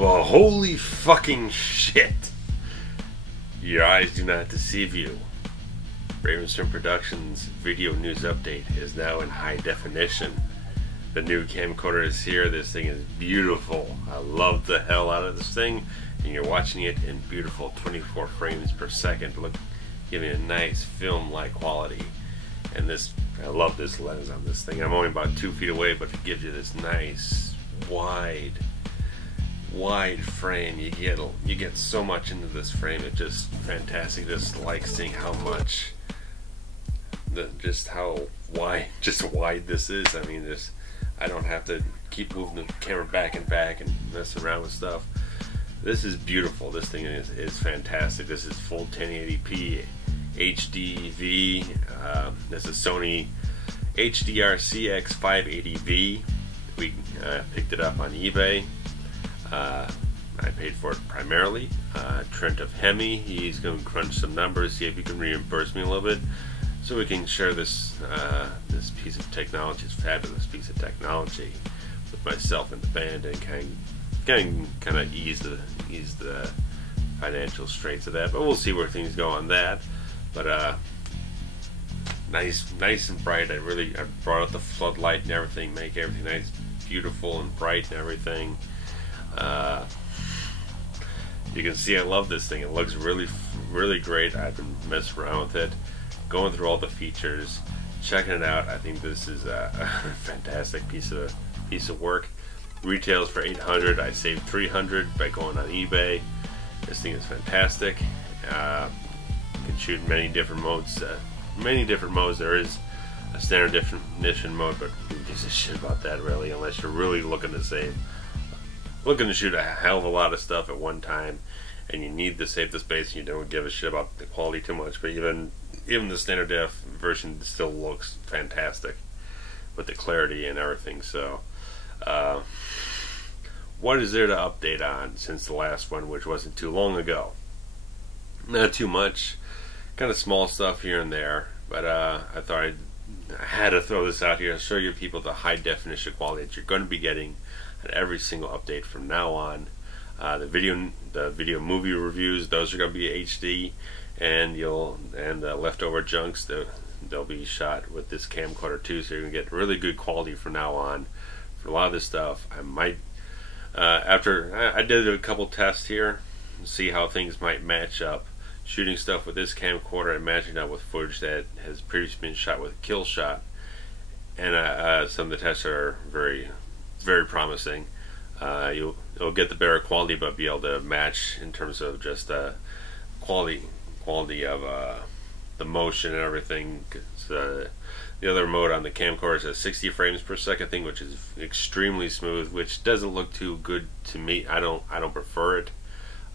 Well, holy fucking shit. Your eyes do not deceive you. RavensFilm Productions video news update is now in high definition. The new camcorder is here. This thing is beautiful. I love the hell out of this thing. And you're watching it in beautiful 24 frames per second. Look, giving a nice film-like quality. And this, I love this lens on this thing. I'm only about 2 feet away, but it gives you this nice, wide frame. You get so much into this frame. It's just fantastic. Just like seeing how much, just how wide this is. I mean, I don't have to keep moving the camera back and mess around with stuff. This is beautiful. This thing is fantastic. This is full 1080p HDV. This is Sony HDR-CX580V. We picked it up on eBay. I paid for it primarily. Trent of HEMI, he's going to crunch some numbers, see if he can reimburse me a little bit, so we can share this this piece of technology, this fabulous piece of technology, with myself and the band, and kind of ease the financial straits of that. But we'll see where things go on that. But nice and bright. I brought out the floodlight and everything, make everything nice, beautiful and bright and everything. You can see I love this thing. It looks really great. I've been messing around with it, going through all the features, checking it out. I think this is a fantastic piece of work. Retails for $800. I saved $300 by going on eBay. This thing is fantastic. You can shoot many different modes. There is a standard definition mode, but who gives a shit about that really, unless you're really looking to shoot a hell of a lot of stuff at one time, and you need to save the space, and you don't give a shit about the quality too much. But even the standard def version still looks fantastic with the clarity and everything. So what is there to update on since the last one, which wasn't too long ago? Not too much, kind of small stuff here and there, but I thought I had to throw this out here to show you people the high definition quality that you're going to be getting on every single update from now on. The video movie reviews, those are going to be HD, and the leftover junks, they'll be shot with this camcorder too, so you're going to get really good quality from now on for a lot of this stuff. I might after I did a couple tests here, see how things might match up, shooting stuff with this camcorder and matching up with footage that has previously been shot with a kill shot, and some of the tests are very promising. You'll get the better quality, but be able to match in terms of just quality of the motion and everything. The other mode on the camcorder is a 60 frames per second thing, which is extremely smooth, which doesn't look too good to me. I don't prefer it.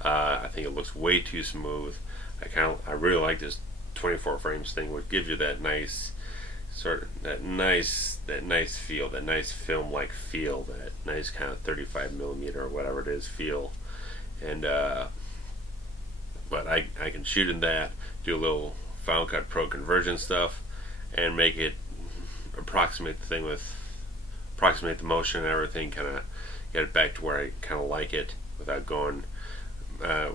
I think it looks way too smooth. I really like this 24 frames thing, which gives you that nice nice feel, that nice film-like feel, that nice kind of 35mm or whatever it is feel. And but I can shoot in that, do a little Final Cut Pro conversion stuff, and make it approximate the motion and everything, kind of get it back to where I kind of like it, without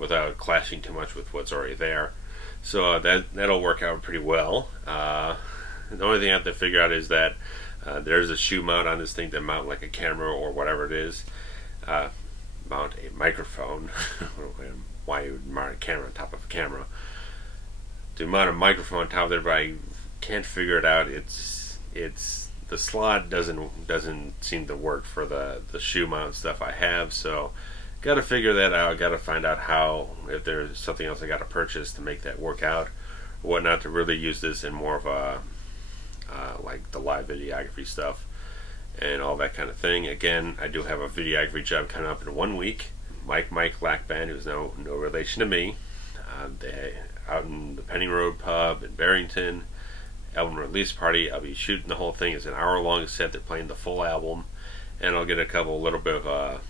without clashing too much with what's already there. So that'll work out pretty well. The only thing I have to figure out is that there's a shoe mount on this thing to mount like a camera or whatever it is. Mount a microphone. Why you would mount a camera on top of a camera? To mount a microphone on top of there, but I can't figure it out. It's the slot doesn't seem to work for the shoe mount stuff I have. So got to figure that out. Got to find out if there's something else I got to purchase to make that work out, or whatnot, to really use this in more of a like the live videography stuff and all that kind of thing. Again, I do have a videography job coming up in 1 week. Michalak band, who's no relation to me, they out in the Penny Road pub in Barrington, album release party. I'll be shooting the whole thing. It's an hour-long set. They're playing the full album, and I'll get a little bit of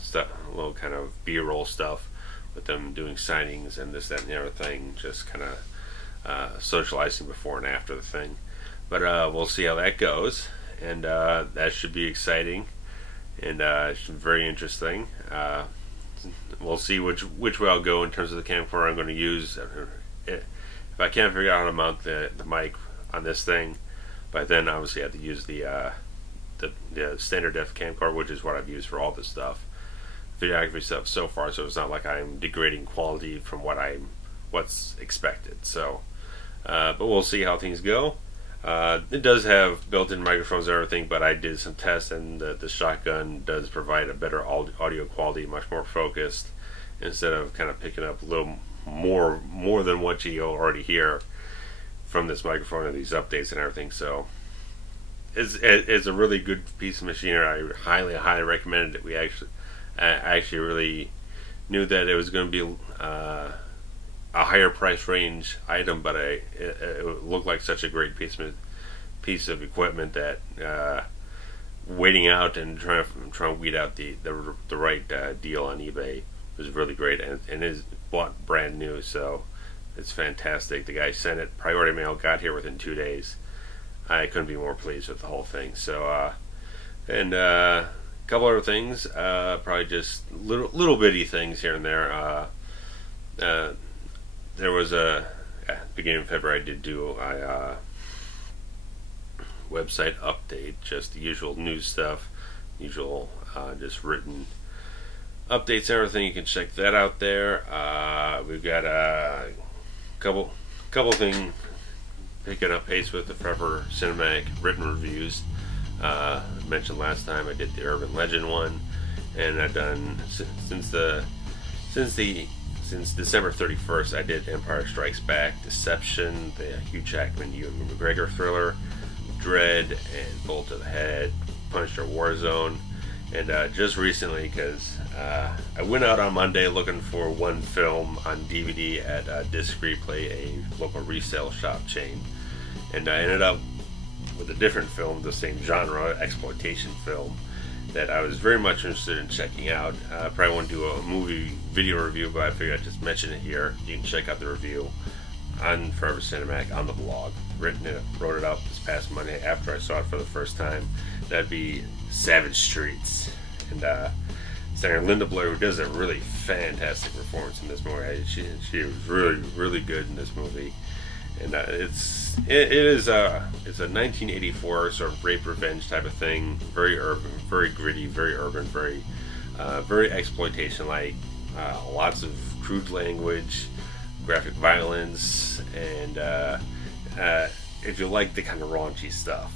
stuff, a little kind of B-roll stuff with them doing signings and this, that, and the other thing, just kind of socializing before and after the thing. But we'll see how that goes, and that should be exciting, and very interesting. we'll see which way I'll go in terms of the camcorder I'm going to use. If I can't figure out how to mount the mic on this thing, by then obviously I have to use the standard def camcorder, which is what I've used for all this stuff, videography stuff so far. So it's not like I'm degrading quality from what's expected. So, but we'll see how things go. It does have built-in microphones and everything, but I did some tests, and the shotgun does provide a better audio quality, much more focused, instead of kind of picking up a little more than what you already hear from this microphone and these updates and everything. So it's a really good piece of machinery. I highly recommend it. I actually really knew that it was going to be a higher price range item, but it looked like such a great piece of equipment that waiting out and trying to weed out the right deal on eBay was really great, and it is bought brand new, so it's fantastic. The guy sent it priority mail, got here within 2 days. I couldn't be more pleased with the whole thing. So and a couple other things, probably just little bitty things here and there. There was beginning of February, I did do a website update, just the usual news stuff, usual just written updates and everything. You can check that out there. We've got a couple things picking up pace with the Forever Cinematic written reviews. Mentioned last time I did the Urban Legend one, and I've done since December 31st, I did Empire Strikes Back, Deception, the Hugh Jackman, Ewan McGregor thriller, Dread, and Bullet to the Head, Punisher Warzone. And just recently, because I went out on Monday looking for one film on DVD at Disc Replay, a local resale shop chain, and I ended up with a different film, the same genre, exploitation film, that I was very much interested in checking out. I probably won't do a movie video review, but I figured I'd just mention it here. You can check out the review on Forever Cinematic on the blog. Wrote it up this past Monday after I saw it for the first time. That'd be Savage Streets, and starring Linda Blair, who does a really fantastic performance in this movie. She was really good in this movie, and it's a 1984 sort of rape revenge type of thing. Very urban, very gritty, very urban, very exploitation-like. Lots of crude language, graphic violence, and if you like the kind of raunchy stuff,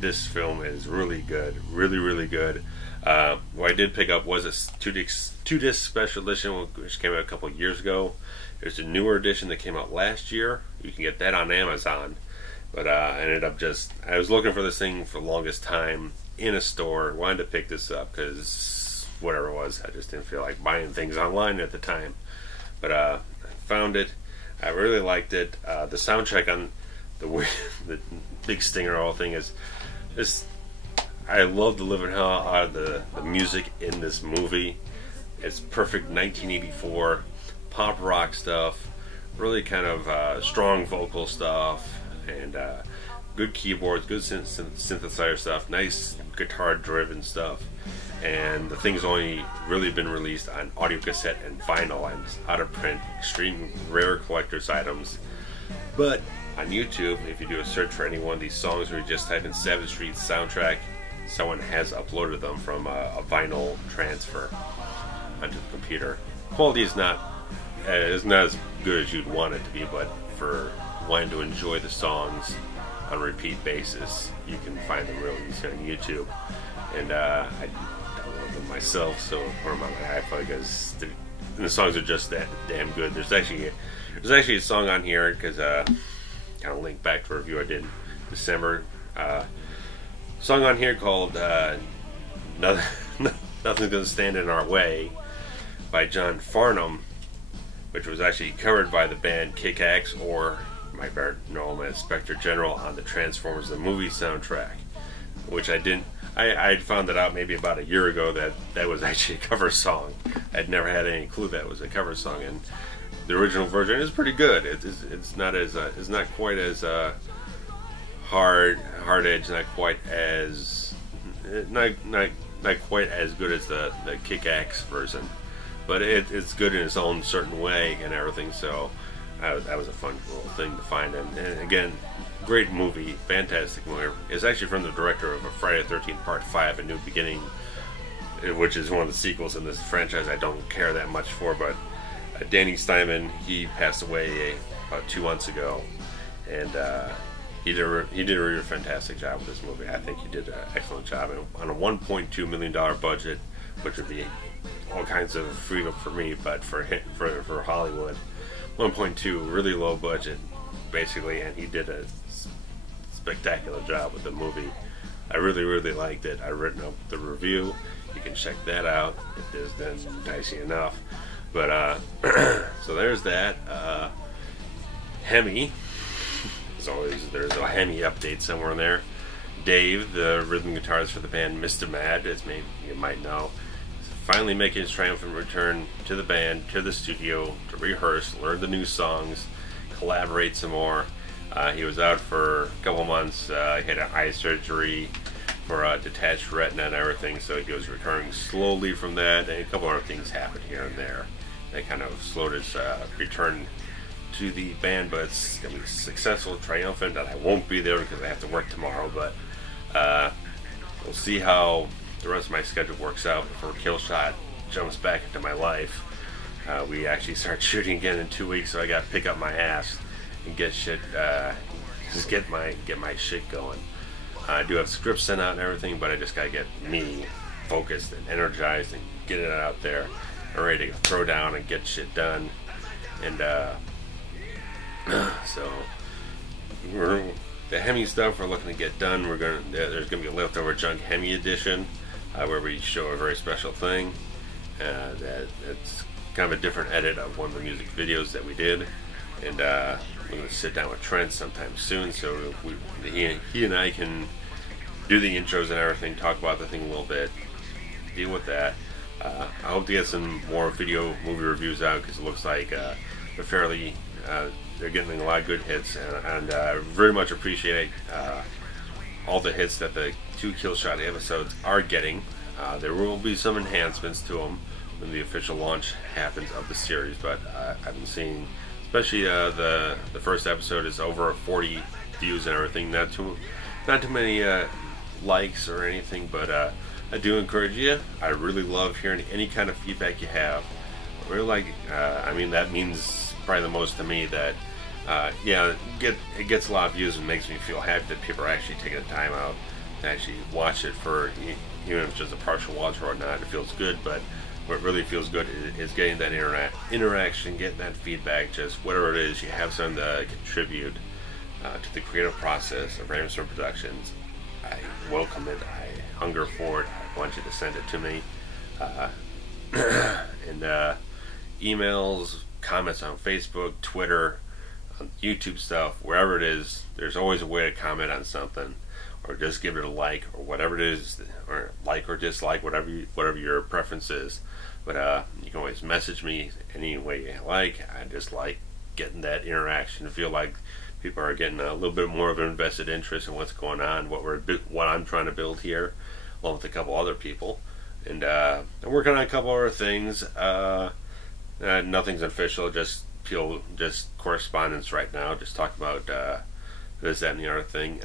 this film is really good, really good. What I did pick up was a two-disc special edition, which came out a couple of years ago. There's a newer edition that came out last year. You can get that on Amazon. But I ended up I was looking for this thing for the longest time in a store. Wanted to pick this up because whatever it was, I just didn't feel like buying things online at the time. But I found it. I really liked it. The soundtrack on the big stinger of the whole thing is this. I love the living hell out of the music in this movie. It's perfect 1984 pop rock stuff, really kind of strong vocal stuff, and good keyboards, good synthesizer stuff, nice guitar driven stuff. And the thing's only really been released on audio cassette and vinyl, and it's out of print, extreme rare collector's items. But on YouTube, if you do a search for any one of these songs, or you just type in Savage Streets soundtrack, someone has uploaded them from a vinyl transfer onto the computer. Quality is not as good as you'd want it to be, but for wanting to enjoy the songs on a repeat basis, you can find them real easy on YouTube. And I download them myself, so I put them on my iPhone because the songs are just that damn good. There's actually a song on here, because kind of link back to a review I did in December. Song on here called Nothing's Gonna Stand in Our Way by John Farnham, which was actually covered by the band Kick-Axe, or my better known as Spectre General, on the Transformers the movie soundtrack, which I'd found that out maybe about a year ago that was actually a cover song. I'd never had any clue that was a cover song, and the original version is pretty good. It's not quite as hard edge, not quite as good as the Kick-Axe version, but it's good in its own certain way and everything. So that was a fun little thing to find. And again, great movie, fantastic movie. It's actually from the director of Friday the 13th Part 5, A New Beginning, which is one of the sequels in this franchise I don't care that much for. But Danny Steinman, he passed away about 2 months ago, and he did a really fantastic job with this movie. I think he did an excellent job. And on a $1.2 million budget, which would be all kinds of freedom for me, but for Hollywood, 1.2, really low budget, basically, and he did a spectacular job with the movie. I really, really liked it. I've written up the review. You can check that out if it's been dicey enough. But so there's that. HEMI. As always, there's a HEMI update somewhere in there. Dave, the rhythm guitarist for the band MrMaD, as maybe you might know, finally making his triumphant return to the band, to the studio, to rehearse, learn the new songs, collaborate some more. He was out for a couple months. He had an eye surgery for detached retina and everything, so he was recovering slowly from that, and a couple other things happened here and there that kind of slowed his return to the band, but it's going to be successful, triumphant, and I won't be there because I have to work tomorrow, but we'll see how the rest of my schedule works out before Killshot jumps back into my life. We actually start shooting again in 2 weeks, so I got to pick up my ass and get shit, just get my shit going. I do have scripts sent out and everything, but I just got to get me focused and energized and get it out there and ready to throw down and get shit done. And so the HEMI stuff we're looking to get done. There's gonna be a leftover junk HEMI edition where we show a very special thing. It's kind of a different edit of one of the music videos that we did, and we're gonna sit down with Trent sometime soon, so he and I can do the intros and everything, talk about the thing a little bit, deal with that. I hope to get some more movie reviews out, because it looks like they're getting a lot of good hits, and I very much appreciate all the hits that the 2 Killshot episodes are getting. There will be some enhancements to them when the official launch happens of the series, but I've been seeing, especially the first episode is over 40 views and everything. Not too many likes or anything, but I do encourage you. I really love hearing any kind of feedback you have. I really like. I mean, that means probably the most to me. That it gets a lot of views and makes me feel happy that people are actually taking the time out to actually watch it, for even if it's just a partial watch or not. It feels good, but what really feels good is getting that interaction, getting that feedback, just whatever it is you have something to contribute to the creative process of RavensFilm Productions. I welcome it. I hunger for it. I want you to send it to me. And emails, comments on Facebook, Twitter, on YouTube stuff, wherever it is, there's always a way to comment on something, or just give it a like, or whatever it is, or like or dislike, whatever your preference is. But you can always message me any way you like. I just like getting that interaction, to feel like people are getting a little bit more of an invested interest in what's going on, what I'm trying to build here, along with a couple other people. And I'm working on a couple other things. Nothing's official, just correspondence right now, just talking about this, that, and the other thing.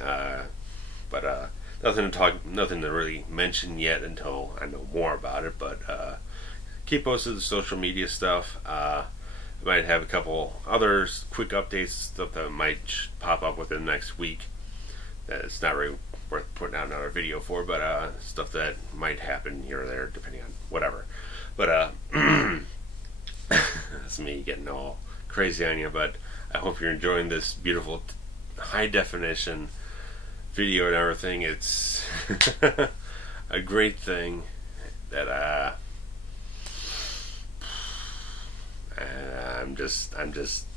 But nothing to really mention yet until I know more about it. But keep posted the social media stuff. I might have a couple other quick updates, stuff that might pop up within the next week that it's not really worth putting out another video for, but stuff that might happen here or there depending on whatever. But that's me getting all crazy on you. But I hope you're enjoying this beautiful high definition video and everything. It's a great thing that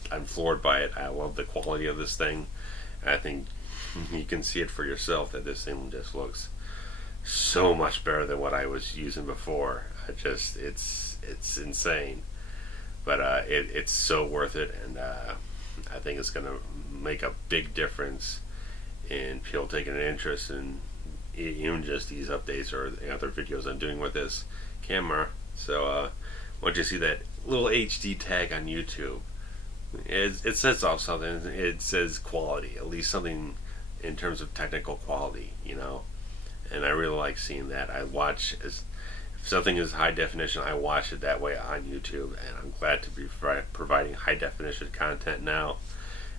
I'm floored by it. I love the quality of this thing. I think you can see it for yourself that this thing just looks so much better than what I was using before. It's insane, but it's so worth it, and I think it's gonna make a big difference in people taking an interest in even just these updates or the other videos I'm doing with this camera. So once you see that little HD tag on YouTube, it says off something. It says quality, at least something in terms of technical quality, you know. And I really like seeing that. I watch, if something is high definition, I watch it that way on YouTube, and I'm glad to be providing high definition content now.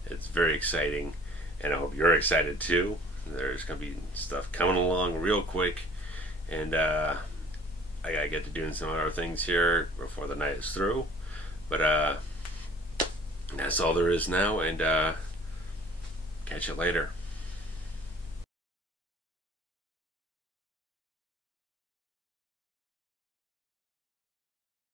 It's very exciting, and I hope you're excited too. There's going to be stuff coming along real quick, and I gotta get to doing some other things here before the night is through. But that's all there is now, and catch you later.